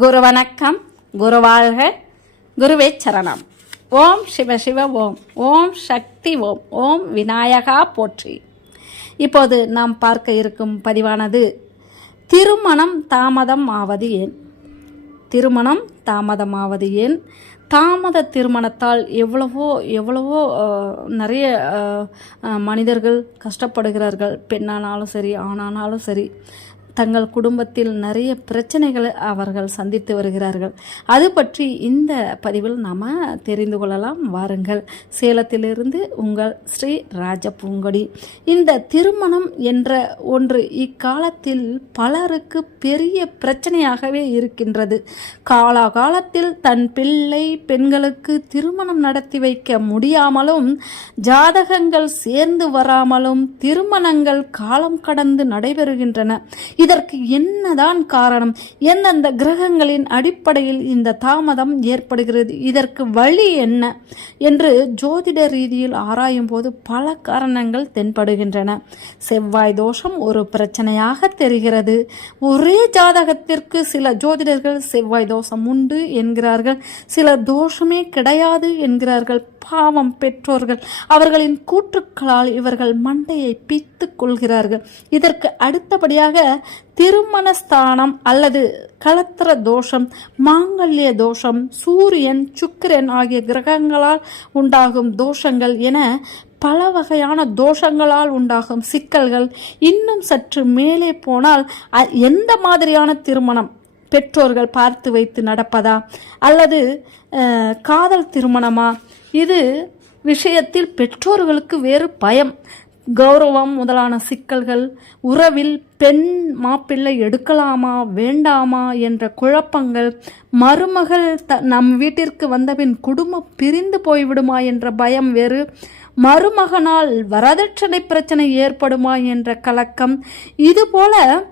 குரு வணக்கம் குரு குருவே சரணம். ஓம் சிவ சிவ ஓம் ஓம் சக்தி ஓம் ஓம் விநாயகா போற்றி. இப்போது நாம் பார்க்க இருக்கும் பதிவானது திருமணம் தாமதம் ஆவது ஏன்? திருமணம் தாமதமாவது ஏன்? தாமத திருமணத்தால் எவ்வளவோ எவ்வளவோ நிறைய மனிதர்கள் கஷ்டப்படுகிறார்கள். பெண்ணானாலும் சரி ஆணானாலும் சரி. தங்கள் குடும்பத்தில் நிறைய பிரச்சனைகளை அவர்கள் சந்தித்து வருகிறார்கள். அது பற்றி இந்த பதிவில் நாம் தெரிந்து கொள்ளலாம். வாருங்கள். சேலத்திலிருந்து உங்கள் ஸ்ரீ ராஜபூங்கொடி. இந்த திருமணம் என்ற ஒன்று இக்காலத்தில் பலருக்கு பெரிய பிரச்சனையாகவே இருக்கின்றது. காலாகாலத்தில் தன் பிள்ளை பெண்களுக்கு திருமணம் நடத்தி வைக்க முடியாமலும் ஜாதகங்கள் சேர்ந்து வராமலும் திருமணங்கள் காலம் கடந்து நடைபெறுகின்றன. இதற்கு என்னதான் காரணம்? எந்தெந்த கிரகங்களின் அடிப்படையில் இந்த தாமதம் ஏற்படுகிறது? இதற்கு வழி என்ன? என்று ஜோதிட ரீதியில் ஆராயும் போது பல காரணங்கள் தென்படுகின்றன. செவ்வாய் தோஷம் ஒரு பிரச்சனையாக தெரிகிறது. ஒரே ஜாதகத்திற்கு சில ஜோதிடர்கள் செவ்வாய் தோஷம் உண்டு என்கிறார்கள். சில தோஷமே கிடையாது என்கிறார்கள். பாவம் பெற்றோர்கள். அவர்களின் கூற்றுக்களால் இவர்கள் மண்டையை பித்து கொள்கிறார்கள். இதற்கு அடுத்தபடியாக திருமண ஸ்தானம் அல்லது கலத்திர தோஷம் மாங்கல்ய தோஷம் சூரியன் சுக்கிரன் ஆகிய கிரகங்களால் உண்டாகும் தோஷங்கள் என பல வகையான தோஷங்களால் உண்டாகும் சிக்கல்கள் இன்னும் சற்று மேலே போனால் எந்த மாதிரியான திருமணம் பெற்றோர்கள் பார்த்து வைத்து நடப்பதா? அல்லது காதல் திருமணமா? இது விஷயத்தில் பெற்றோர்களுக்கு வேறு பயம். கௌரவம் முதலான சிக்கல்கள் உறவில் பெண் மாப்பிள்ளை எடுக்கலாமா வேண்டாமா என்ற குழப்பங்கள் மருமகள் த நம் வீட்டிற்கு வந்தபின் குடும்பம் பிரிந்து போய்விடுமா என்ற பயம் வேறு மருமகனால் வரதட்சணை பிரச்சனை ஏற்படுமா என்ற கலக்கம். இதுபோல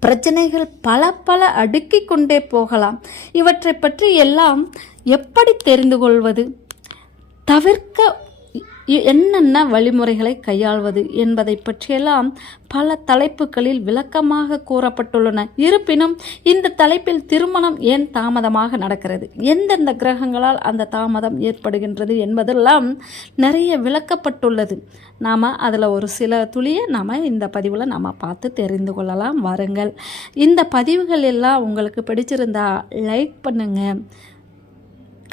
பிரச்சனைகள் பல பல அடுக்கிக் கொண்டே போகலாம். இவற்றை பற்றி எல்லாம் எப்படி தெரிந்து கொள்வது? தவிர்க்க என்னென்ன வழிமுறைகளை கையாள்வது என்பதை பற்றியெல்லாம் பல தலைப்புகளில் விளக்கமாக கூறப்பட்டுள்ளன. இருப்பினும் இந்த தலைப்பில் திருமணம் ஏன் தாமதமாக நடக்கிறது? எந்தெந்த கிரகங்களால் அந்த தாமதம் ஏற்படுகின்றது என்பதெல்லாம் நிறைய விளக்கப்பட்டுள்ளது. நாம் அதில் ஒரு சில துளியை நாம் இந்த பதிவில் நாம் பார்த்து தெரிந்து கொள்ளலாம். வாருங்கள். இந்த பதிவுகள் எல்லாம் உங்களுக்கு பிடிச்சிருந்தா லைக் பண்ணுங்கள்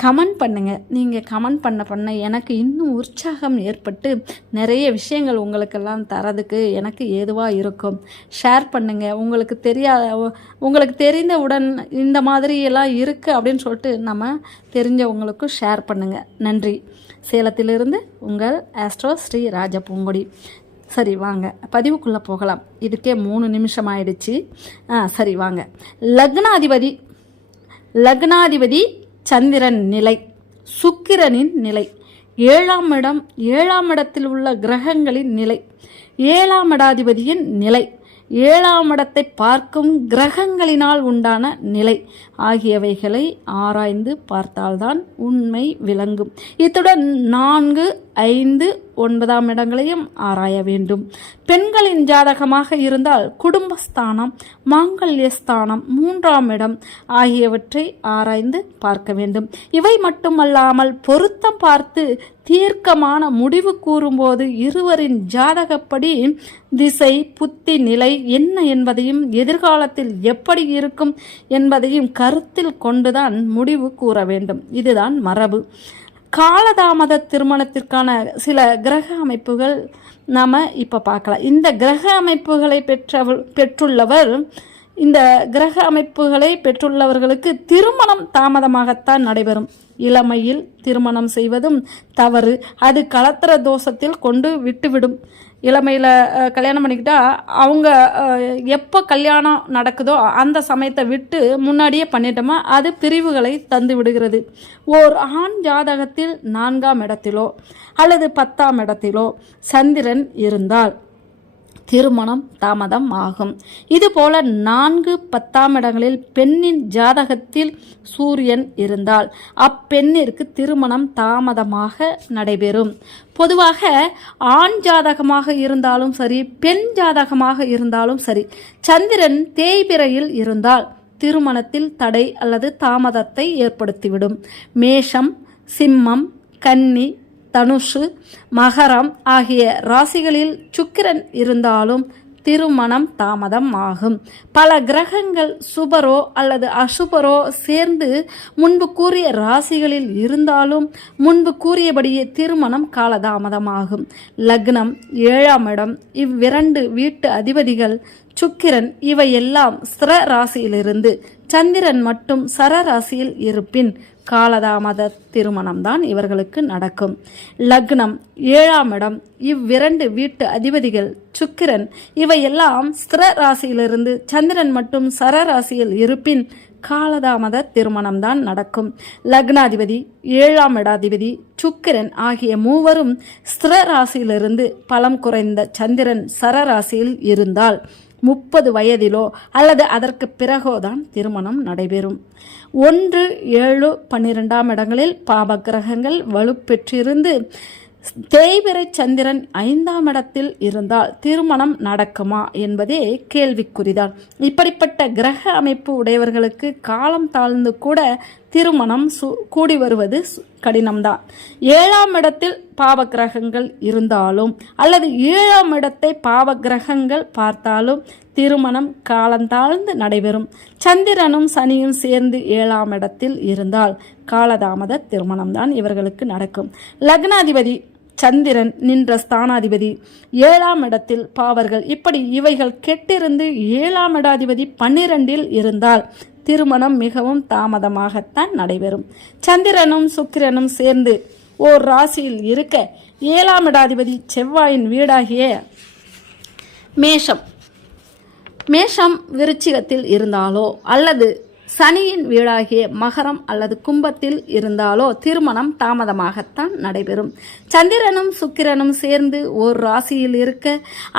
கமெண்ட் பண்ணுங்கள் நீங்கள் கமெண்ட் பண்ண பண்ண எனக்கு இன்னும் உற்சாகம் ஏற்பட்டு நிறைய விஷயங்கள் உங்களுக்கெல்லாம் தரதுக்கு எனக்கு ஏதுவாக இருக்கும். ஷேர் பண்ணுங்கள் உங்களுக்கு தெரியாத உங்களுக்கு தெரிந்தவுடன் இந்த மாதிரியெல்லாம் இருக்குது அப்படின்னு சொல்லிட்டு நம்ம தெரிஞ்சவங்களுக்கும் ஷேர் பண்ணுங்கள் நன்றி. சேலத்திலிருந்து உங்கள் ஆஸ்ட்ரோ ஸ்ரீ ராஜபூங்கொடி. சரி வாங்க. பதிவுக்குள்ளே போகலாம். இதுக்கே மூணு நிமிஷம் ஆயிடுச்சு. ஆ சரி வாங்க. லக்னாதிபதி லக்னாதிபதி சந்திரன் நிலை சுக்கிரனின் நிலை ஏழாம் இடம் ஏழாம் இடத்தில் உள்ள கிரகங்களின் நிலை ஏழாம் இடாதிபதியின் நிலை ஏழாம் இடத்தை பார்க்கும் கிரகங்களினால் உண்டான நிலை ஆகியவைகளை ஆராய்ந்து பார்த்தால்தான் உண்மை விளங்கும். இத்துடன் நான்கு ஐந்து ஒன்பதாம் இடங்களையும் ஆராய வேண்டும். பெண்களின் ஜாதகமாக இருந்தால் குடும்பஸ்தானம் மாங்கல்யஸ்தானம் மூன்றாம் இடம் ஆகியவற்றை ஆராய்ந்து பார்க்க வேண்டும். இவை மட்டுமல்லாமல் பொருத்தம் பார்த்து தீர்க்கமான முடிவு கூறும்போது இருவரின் ஜாதகப்படி திசை புத்தி நிலை என்ன என்பதையும் எதிர்காலத்தில் எப்படி இருக்கும் என்பதையும் கருத்தில் கொண்டுதான் முடிவு கூற வேண்டும். இதுதான் மரபு. காலதாமத திருமணத்திற்கான சில கிரக அமைப்புகள் நாம் இப்போ பார்க்கலாம். இந்த கிரக அமைப்புகளை பெற்றவர் பெற்றுள்ளவர் இந்த கிரக அமைப்புகளை பெற்றுள்ளவர்களுக்கு திருமணம் தாமதமாகத்தான் நடைபெறும். இளமையில் திருமணம் செய்வதும் தவறு. அது கலத்திர தோஷத்தில் கொண்டு விட்டுவிடும். இளமையில் கல்யாணம் பண்ணிக்கிட்டா அவங்க எப்போ கல்யாணம் நடக்குதோ அந்த சமயத்தை விட்டு முன்னாடியே பண்ணிட்டோமா அது பிரிவுகளை தந்து விடுகிறது. ஓர் ஆண் ஜாதகத்தில் நான்காம் இடத்திலோ அல்லது பத்தாம் இடத்திலோ சந்திரன் இருந்தால் திருமணம் தாமதம் ஆகும். இதுபோல நான்கு பத்தாம் இடங்களில் பெண்ணின் ஜாதகத்தில் சூரியன் இருந்தால் அப்பெண்ணிற்கு திருமணம் தாமதமாக நடைபெறும். பொதுவாக ஆண் ஜாதகமாக இருந்தாலும் சரி பெண் ஜாதகமாக இருந்தாலும் சரி சந்திரன் தேய்பிறையில் இருந்தால் திருமணத்தில் தடை அல்லது தாமதத்தை ஏற்படுத்திவிடும். மேஷம் சிம்மம் கன்னி தனுஷு மகரம் ஆகிய ராசிகளில் சுக்கிரன் இருந்தாலும் திருமணம் தாமதம் ஆகும். பல கிரகங்கள் சுபரோ அல்லது அசுபரோ சேர்ந்து முன்பு கூறிய ராசிகளில் இருந்தாலும் முன்பு கூறியபடியே திருமணம் காலதாமதமாகும். லக்னம் ஏழாம் இடம். இவ்விரண்டு வீட்டு அதிபதிகள் சுக்கிரன் இவையெல்லாம் ஸ்திர ராசியிலிருந்து சந்திரன் மட்டும் சரராசியில் இருப்பின் காலதாமத திருமணம்தான் இவர்களுக்கு நடக்கும். லக்னம் ஏழாம் இடம். இவ்விரண்டு வீட்டு அதிபதிகள் சுக்கிரன் இவையெல்லாம் ஸ்திர ராசியிலிருந்து சந்திரன் மட்டும் சரராசியில் இருப்பின் காலதாமத திருமணம்தான் நடக்கும். லக்னாதிபதி ஏழாம் இடாதிபதி சுக்கிரன் ஆகிய மூவரும் ஸ்திர ராசியிலிருந்து பலம் குறைந்த சந்திரன் சரராசியில் இருந்தால் முப்பது வயதிலோ அல்லது அதற்கு பிறகோ தான் திருமணம் நடைபெறும். ஒன்று ஏழு பன்னிரெண்டாம் இடங்களில் பாப கிரகங்கள் வலுப்பெற்றிருந்து தேய்பிரை சந்திரன் ஐந்தாம் இடத்தில் இருந்தால் திருமணம் நடக்குமா என்பதே கேள்விக்குறிதான். இப்படிப்பட்ட கிரக அமைப்பு உடையவர்களுக்கு காலம் தாழ்ந்து கூட திருமணம் சு கூடி வருவது சு- கடினம்தான். ஏழாம் இடத்தில் பாவகிரகங்கள் இருந்தாலும் அல்லது ஏழாம் இடத்தை பாவகிரகங்கள் பார்த்தாலும் திருமணம் காலந்தாழ்ந்து நடைபெறும். சந்திரனும் சனியும் சேர்ந்து ஏழாம் இடத்தில் இருந்தால் காலதாமத திருமணம்தான் இவர்களுக்கு நடக்கும். லக்னாதிபதி சந்திரன் நின்ற ஸ்தானாதிபதி ஏழாம் இடத்தில் பாவர்கள். இப்படி இவைகள் கெட்டிருந்து ஏழாம் இடாதிபதி பன்னிரண்டில் இருந்தால் திருமணம் மிகவும் தாமதமாகத்தான் நடைபெறும். சந்திரனும் சுக்கிரனும் சேர்ந்து ஓர் ராசியில் இருக்க ஏழாம் இடாதிபதி செவ்வாயின் வீடாகிய மேஷம். மேஷம் விருச்சிகத்தில் இருந்தாலோ அல்லது சனியின் வீடாகிய மகரம் அல்லது கும்பத்தில் இருந்தாலோ திருமணம் தாமதமாகத்தான் நடைபெறும். சந்திரனும் சுக்கிரனும் சேர்ந்து ஓர் ராசியில் இருக்க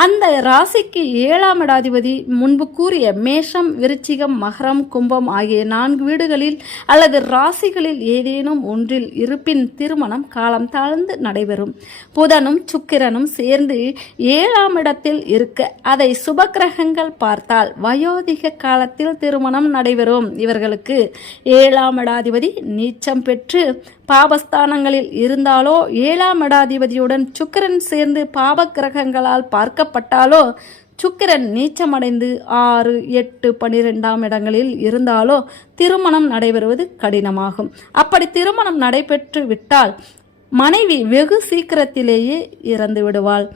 அந்த ராசிக்கு ஏழாம் இடாதிபதி முன்பு கூறிய மேஷம் விருச்சிகம் மகரம் கும்பம் ஆகிய நான்கு வீடுகளில் அல்லது ராசிகளில் ஏதேனும் ஒன்றில் இருப்பின் திருமணம் காலம் தாழ்ந்து நடைபெறும். புதனும் சுக்கிரனும் சேர்ந்து ஏழாம் இடத்தில் இருக்க அதை சுபக்கிரகங்கள் பார்த்தால் வயோதிக காலத்தில் திருமணம் நடைபெறும். இவர்களுக்கு ஏழாம் மடாதிபதி நீச்சம் பெற்று பாபஸ்தானங்களில் இருந்தாலோ ஏழாம் மடாதிபதியுடன் சுக்கிரன் சேர்ந்து பாபக்கிரகங்களால் பார்க்கப்பட்டாலோ சுக்கிரன் நீச்சமடைந்து ஆறு எட்டு பனிரெண்டாம் இடங்களில் இருந்தாலோ திருமணம் நடைபெறுவது கடினமாகும். அப்படி திருமணம் நடைபெற்று விட்டால் மனைவி வெகு சீக்கிரத்திலேயே இறந்து விடுவாள்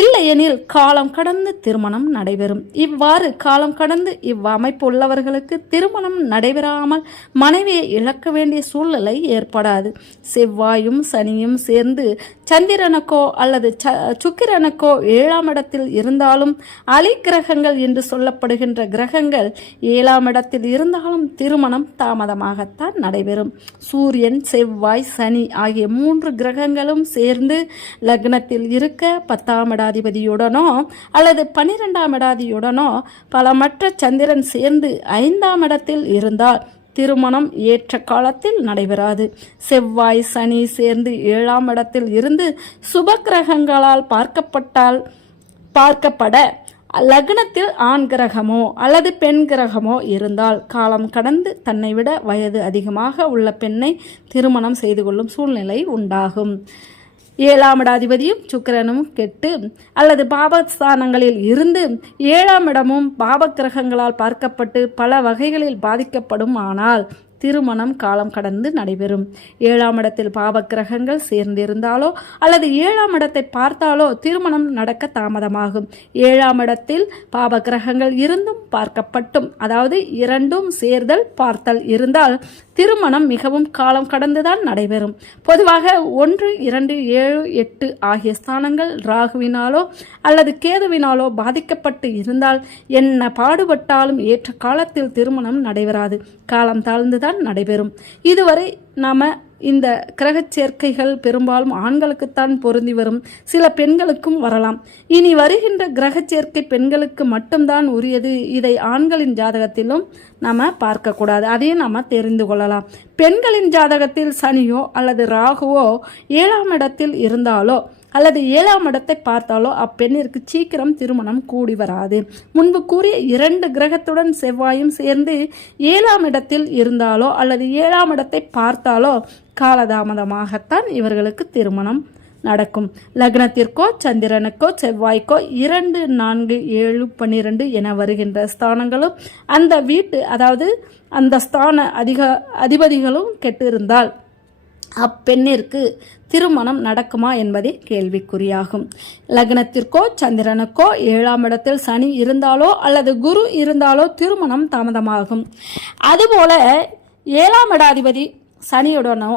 இல்லையெனில் காலம் கடந்து திருமணம் நடைபெறும். இவ்வாறு காலம் கடந்து இவ்வமைப்பு உள்ளவர்களுக்கு திருமணம் நடைபெறாமல் மனைவியை இழக்க வேண்டிய சூழ்நிலை ஏற்படாது. செவ்வாயும் சனியும் சேர்ந்து சந்திரனுக்கோ அல்லது ச சுக்கிரனுக்கோ ஏழாம் இடத்தில் இருந்தாலும் அலி கிரகங்கள் என்று சொல்லப்படுகின்ற கிரகங்கள் ஏழாம் இடத்தில் இருந்தாலும் திருமணம் தாமதமாகத்தான் நடைபெறும். சூரியன் செவ்வாய் சனி ஆகிய மூன்று கிரகங்களும் சேர்ந்து லக்னத்தில் இருக்க பத்தாம் இடாதிபதியுடனோ அல்லது பனிரெண்டாம் இடாதியுடனோ பலமற்ற சந்திரன் சேர்ந்து ஐந்தாம் இடத்தில் இருந்தால் திருமணம் ஏற்ற காலத்தில் நடைபெறாது. செவ்வாய் சனி சேர்ந்து ஏழாம் இடத்தில் இருந்து சுப கிரகங்களால் பார்க்கப்பட்டால் பார்க்கப்பட லக்னத்தில் ஆண் கிரகமோ அல்லது பெண் கிரகமோ இருந்தால் காலம் கடந்து தன்னை விட வயது அதிகமாக உள்ள பெண்ணை திருமணம் செய்து கொள்ளும் சூழ்நிலை உண்டாகும். ஏழாம் இடாதிபதியும் சுக்கிரனும் கெட்டு அல்லது பாபஸ்தானங்களில் இருந்து ஏழாம் இடமும் பாபக்கிரகங்களால் பார்க்கப்பட்டு பல வகைகளில் பாதிக்கப்படும் ஆனால் திருமணம் காலம் கடந்து நடைபெறும். ஏழாம் இடத்தில் பாவக்கிரகங்கள் சேர்ந்திருந்தாலோ அல்லது ஏழாம் இடத்தை பார்த்தாலோ திருமணம் நடக்க தாமதமாகும். ஏழாம் இடத்தில் பாவக்கிரகங்கள் இருந்தும் பார்க்கப்பட்டும். அதாவது இரண்டும் சேர்தல் பார்த்தல் இருந்தால் திருமணம் மிகவும் காலம் கடந்துதான் நடைபெறும். பொதுவாக ஒன்று இரண்டு ஏழு எட்டு ஆகிய ஸ்தானங்கள் ராகுவினாலோ அல்லது கேதுவினாலோ பாதிக்கப்பட்டு இருந்தால் என்ன பாடுபட்டாலும் ஏற்ற காலத்தில் திருமணம் நடைபெறாது. காலம் தாழ்ந்துதான் நடைபெறும். இதுவரை நாம இந்த கிரகச் சேர்க்கைகள் பெரும்பாலும் ஆண்களுக்குத்தான் பொருந்தி வரும். சில பெண்களுக்கும் வரலாம். இனி வருகின்ற கிரகச் சேர்க்கை பெண்களுக்கு மட்டும்தான் உரியது. இதை ஆண்களின் ஜாதகத்திலும் நாம் பார்க்கக்கூடாது. அதையும் நாம் தெரிந்து கொள்ளலாம். பெண்களின் ஜாதகத்தில் சனியோ அல்லது ராகுவோ ஏழாம் இடத்தில் இருந்தாலோ அல்லது ஏழாம் இடத்தை பார்த்தாலோ அப்பெண்ணிற்கு சீக்கிரம் திருமணம் கூடி வராது. முன்பு கூறிய இரண்டு கிரகத்துடன் செவ்வாயும் சேர்ந்து ஏழாம் இடத்தில் இருந்தாலோ அல்லது ஏழாம் இடத்தை பார்த்தாலோ காலதாமதமாகத்தான் இவர்களுக்கு திருமணம் நடக்கும். லக்னத்திற்கோ சந்திரனுக்கோ செவ்வாய்க்கோ இரண்டு நான்கு ஏழு பன்னிரெண்டு என வருகின்ற ஸ்தானங்களும் அந்த வீட்டு அதாவது அந்த ஸ்தான அதிக அதிபதிகளும் கெட்டிருந்தால் அப்பெண்ணிற்கு திருமணம் நடக்குமா என்பதே கேள்விக்குறியாகும். லக்னத்திற்கோ சந்திரனுக்கோ ஏழாம் இடத்தில் சனி இருந்தாலோ அல்லது குரு இருந்தாலோ திருமணம் தாமதமாகும். அதுபோல ஏழாம் இடாதிபதி சனியுடனோ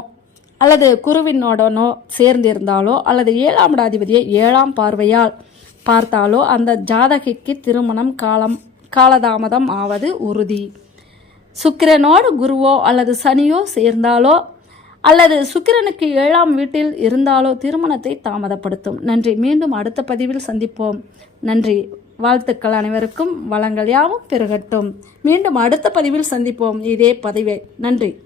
அல்லது குருவினோடனோ சேர்ந்திருந்தாலோ அல்லது ஏழாம் இடாதிபதியை ஏழாம் பார்வையால் பார்த்தாலோ அந்த ஜாதகிக்கு திருமணம் காலம் காலதாமதம் ஆவது உறுதி. சுக்கிரனோடு குருவோ அல்லது சனியோ சேர்ந்தாலோ அல்லது சுக்கிரனுக்கு ஏழாம் வீட்டில் இருந்தாலோ திருமணத்தை தாமதப்படுத்தும். நன்றி. மீண்டும் அடுத்த பதிவில் சந்திப்போம். நன்றி. வாழ்த்துக்கள் அனைவருக்கும். வளங்கள் யாவும் பெருகட்டும். மீண்டும் அடுத்த பதிவில் சந்திப்போம். இதே பதிவே. நன்றி.